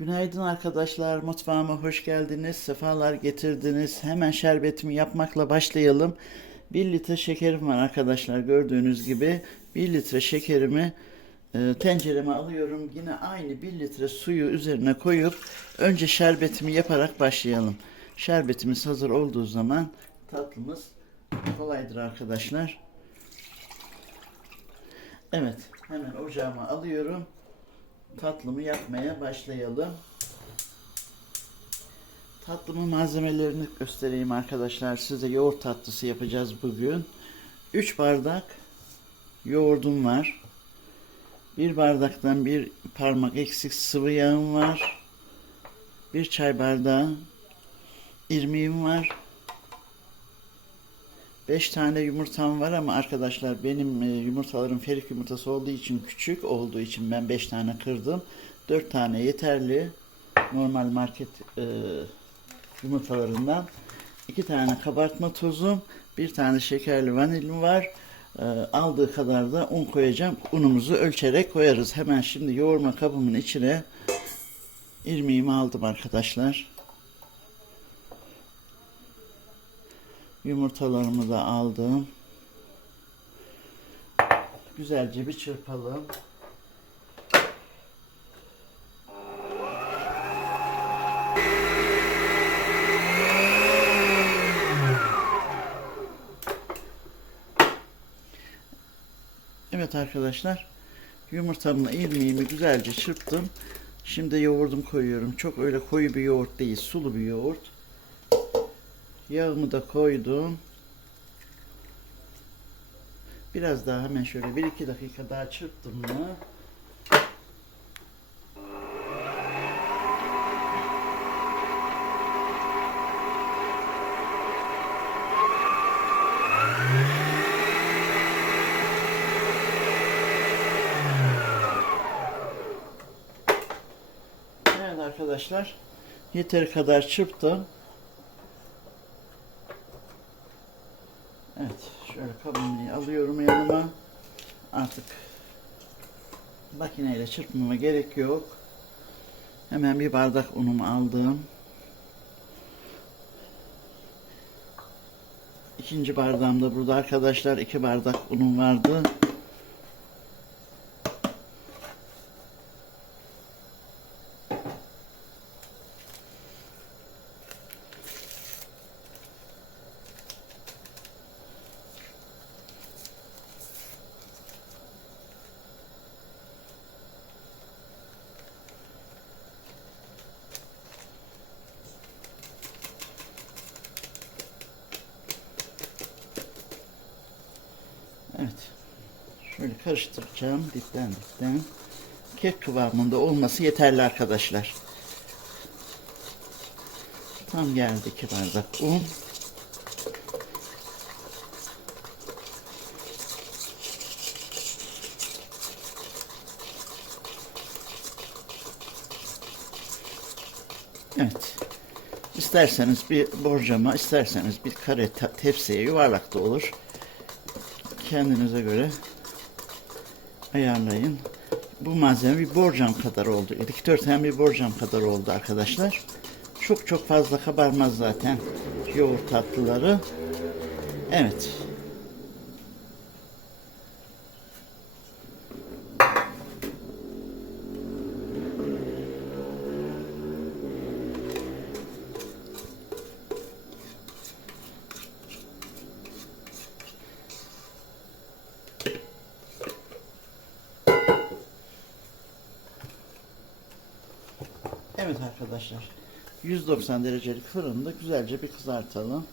Günaydın arkadaşlar, mutfağıma hoş geldiniz, sefalar getirdiniz. Hemen şerbetimi yapmakla başlayalım. 1 litre şekerim var arkadaşlar gördüğünüz gibi. 1 litre şekerimi e, tencereme alıyorum. Yine aynı 1 litre suyu üzerine koyup önce şerbetimi yaparak başlayalım. Şerbetimiz hazır olduğu zaman tatlımız kolaydır arkadaşlar. Evet, hemen ocağıma alıyorum tatlımı yapmaya başlayalım. Tatlımın malzemelerini göstereyim arkadaşlar. Size yoğurt tatlısı yapacağız bugün. 3 bardak yoğurdum var. 1 bardaktan bir parmak eksik sıvı yağım var. 1 çay bardağı irmiğim var. 5 tane yumurtam var ama arkadaşlar benim e, yumurtalarım ferik yumurtası olduğu için küçük olduğu için ben 5 tane kırdım. 4 tane yeterli. Normal market e, yumurtalarından. 2 tane kabartma tozum, bir tane şekerli vanilim var. E, aldığı kadar da un koyacağım. Unumuzu ölçerek koyarız. Hemen şimdi yoğurma kabımın içine irmiğimi aldım arkadaşlar. Yumurtalarımı da aldım. Güzelce bir çırpalım. Evet arkadaşlar. Yumurtamla irmiğimi güzelce çırptım. Şimdi yoğurdum koyuyorum. Çok öyle koyu bir yoğurt değil, sulu bir yoğurt. Yağımı da koydum. Biraz daha hemen şöyle 1-2 dakika daha çırptım mı? Evet arkadaşlar. Yeteri kadar çırptım. Evet, kabımı alıyorum yanıma. Artık makineyle çırpmama gerek yok. Hemen bir bardak unumu aldım. İkinci bardağım da burada arkadaşlar. iki bardak unum vardı. Evet. Şöyle karıştıracağım dipten dipten. Kek kıvamında olması yeterli arkadaşlar. Tam geldi iki bardak un. Evet. İsterseniz bir borcama, isterseniz bir kare te- tepsiye yuvarlak da olur kendinize göre ayarlayın. Bu malzeme bir borcam kadar oldu. Dikdörtgen bir borcam kadar oldu arkadaşlar. Çok çok fazla kabarmaz zaten yoğurt tatlıları. Evet. Evet arkadaşlar. 190 derecelik fırında güzelce bir kızartalım.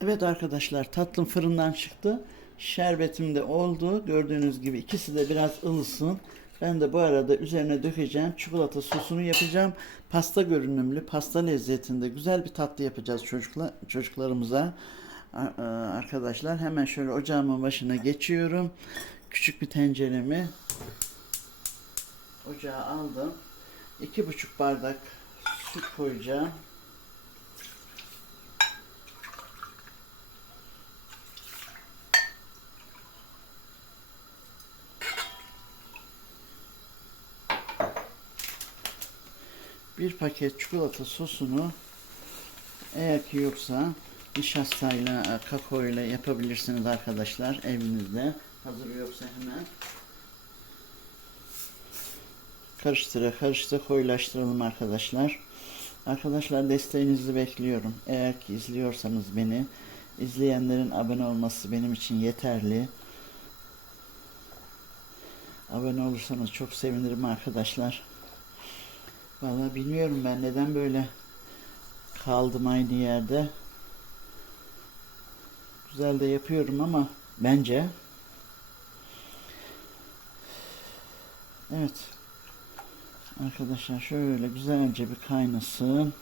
Evet arkadaşlar tatlım fırından çıktı. Şerbetim de oldu. Gördüğünüz gibi ikisi de biraz ılısın. Ben de bu arada üzerine dökeceğim. Çikolata sosunu yapacağım. Pasta görünümlü, pasta lezzetinde güzel bir tatlı yapacağız çocuklar, çocuklarımıza. A- Arkadaşlar hemen şöyle ocağımın başına geçiyorum. Küçük bir tenceremi ocağa aldım. İki buçuk bardak süt koyacağım. bir paket çikolata sosunu eğer ki yoksa nişastayla, e, kakaoyla yapabilirsiniz arkadaşlar evinizde. Hazır yoksa hemen karıştıra karıştıra koyulaştıralım arkadaşlar. Arkadaşlar desteğinizi bekliyorum. Eğer ki izliyorsanız beni, izleyenlerin abone olması benim için yeterli. Abone olursanız çok sevinirim arkadaşlar. Vallahi bilmiyorum ben neden böyle kaldım aynı yerde. Güzel de yapıyorum ama bence Evet. Arkadaşlar şöyle güzelce bir kaynasın.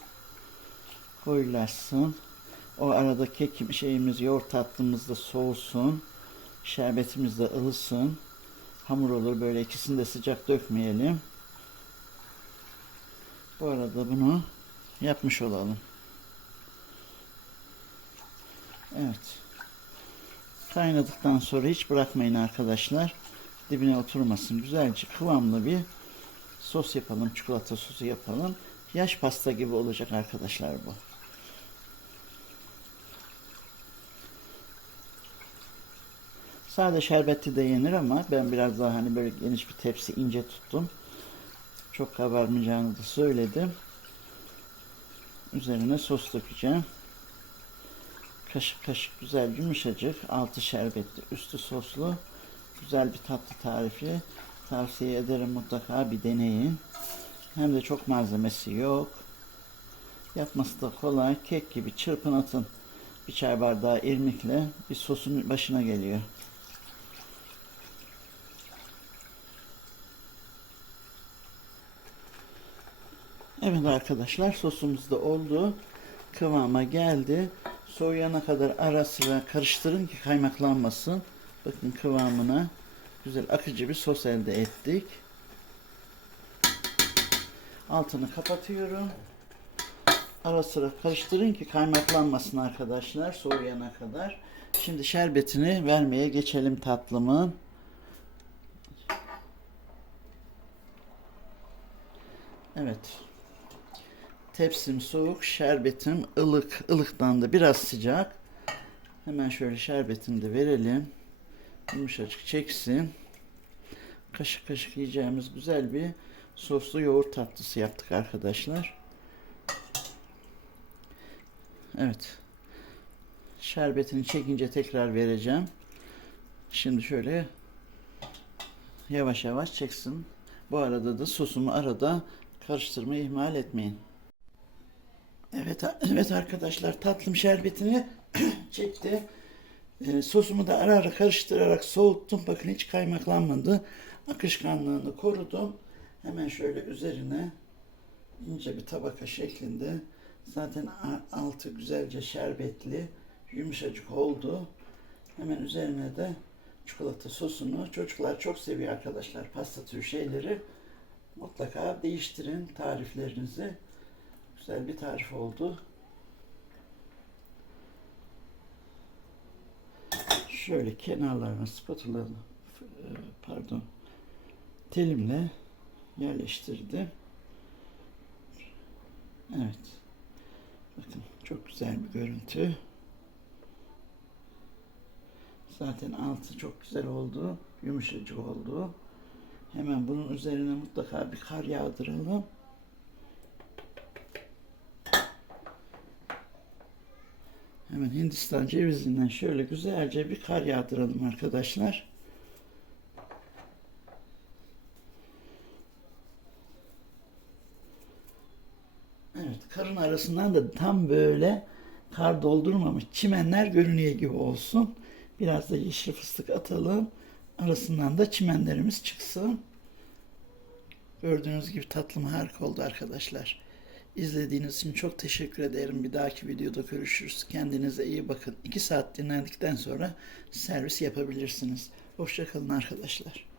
Koyulaşsın. O arada kek şeyimiz, yoğurt tatlımız da soğusun. Şerbetimiz de ılısın. Hamur olur böyle ikisini de sıcak dökmeyelim. Bu arada bunu yapmış olalım. Evet. Kaynadıktan sonra hiç bırakmayın arkadaşlar. Dibine oturmasın. Güzelce kıvamlı bir sos yapalım. Çikolata sosu yapalım. Yaş pasta gibi olacak arkadaşlar bu. Sade şerbetli de yenir ama ben biraz daha hani böyle geniş bir tepsi ince tuttum. Çok kabarmayacağını da söyledim. Üzerine sos dökeceğim. Kaşık kaşık güzel yumuşacık. Altı şerbetli, üstü soslu. Güzel bir tatlı tarifi. Tavsiye ederim mutlaka bir deneyin. Hem de çok malzemesi yok. Yapması da kolay. Kek gibi çırpın atın. Bir çay bardağı irmikle bir sosun başına geliyor. Evet arkadaşlar sosumuz da oldu. Kıvama geldi. Soğuyana kadar ara sıra karıştırın ki kaymaklanmasın. Bakın kıvamına güzel akıcı bir sos elde ettik. Altını kapatıyorum. Ara sıra karıştırın ki kaymaklanmasın arkadaşlar soğuyana kadar. Şimdi şerbetini vermeye geçelim tatlımın. Evet. Tepsim soğuk, şerbetim ılık. ılıktan da biraz sıcak. Hemen şöyle şerbetini de verelim. Yumuşacık çeksin. Kaşık kaşık yiyeceğimiz güzel bir soslu yoğurt tatlısı yaptık arkadaşlar. Evet. Şerbetini çekince tekrar vereceğim. Şimdi şöyle yavaş yavaş çeksin. Bu arada da sosumu arada karıştırmayı ihmal etmeyin. Evet, evet arkadaşlar tatlım şerbetini çekti. Ee, sosumu da ara ara karıştırarak soğuttum. Bakın hiç kaymaklanmadı. Akışkanlığını korudum. Hemen şöyle üzerine ince bir tabaka şeklinde zaten altı güzelce şerbetli yumuşacık oldu. Hemen üzerine de çikolata sosunu çocuklar çok seviyor arkadaşlar pasta türü şeyleri. Mutlaka değiştirin tariflerinizi. Güzel bir tarif oldu. Şöyle kenarlarına spatula pardon telimle yerleştirdim. Evet. Bakın çok güzel bir görüntü. Zaten altı çok güzel oldu. Yumuşacık oldu. Hemen bunun üzerine mutlaka bir kar yağdıralım. Hemen Hindistan cevizinden şöyle güzelce bir kar yağdıralım arkadaşlar. Evet, karın arasından da tam böyle kar doldurmamış çimenler görünüyor gibi olsun. Biraz da yeşil fıstık atalım. Arasından da çimenlerimiz çıksın. Gördüğünüz gibi tatlım harika oldu arkadaşlar. İzlediğiniz için çok teşekkür ederim. Bir dahaki videoda görüşürüz. Kendinize iyi bakın. 2 saat dinlendikten sonra servis yapabilirsiniz. Hoşçakalın arkadaşlar.